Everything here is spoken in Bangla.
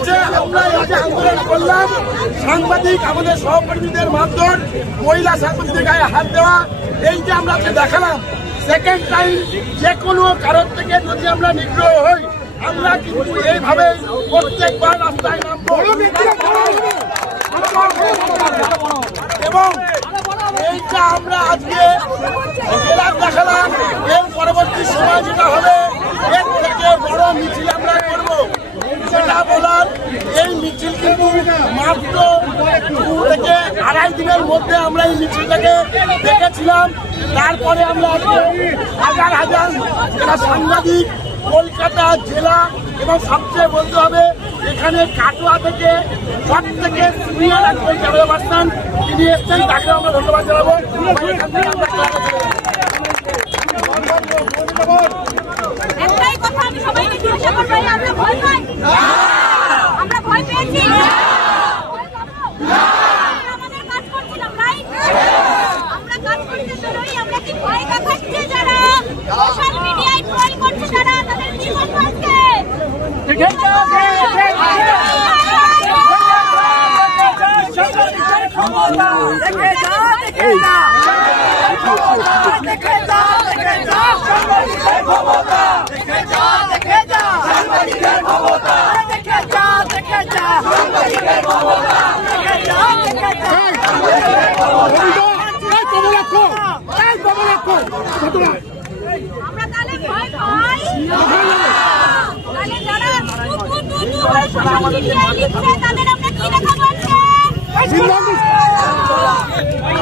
আছে আমরা এই যে আন্দোলন করলাম, সাংবাদিক আমাদের সহকর্মীদের মারধর, মহিলা সাংবাদিকদের গায়ে হাত দেওয়া, এই যে আমরা দেখালাম, সেকেন্ড টাইম যে কোনো কারণ থেকে যদি আমরা নিগ্রহ হই, আমরা কিন্তু এইভাবে প্রত্যেকবার রাস্তায় নামবো এবং এইটা আমরা আজকে দেখালাম। এর পরবর্তী সময় যেটা হবে, এর থেকে বড় মিছিল আমরা করবো, সেটা বলার এই মিছিল কিন্তু মাত্র 2 থেকে 2.5 দিনের মধ্যে আমরা এই মিছিলটাকে দেখেছিলাম। তারপরে আমরা হাজার হাজার যারা সাংবাদিক কলকাতা জেলা এবং সবচেয়ে বলতে হবে এখানে কাটোয়া থেকে সব থেকে সিনিয়র একজন ক্যামেরা পার্সন তিনি এসছেন, তাকে আমরা ধন্যবাদ জানাবো। একটাই কথা আমি সবাইকে জিজ্ঞাসা করবো, আমরা ভয় পাই? আমরা ভয় পেয়েছি? আমাদের কাজ করছিলাম, রাইট? আমরা কাজ করতে বেরোই, আমরা কি ভয় দেখাচ্ছি? যারা সোশ্যাল মিডিয়ায় ট্রল করছে যারা, তাদের কি বলবো আজকে? আমরা তাহলে ভয় পাই? তাহলে যারা সোশ্যাল মিডিয়ায় লিখছে তাদের আমরা কি দেখাবো?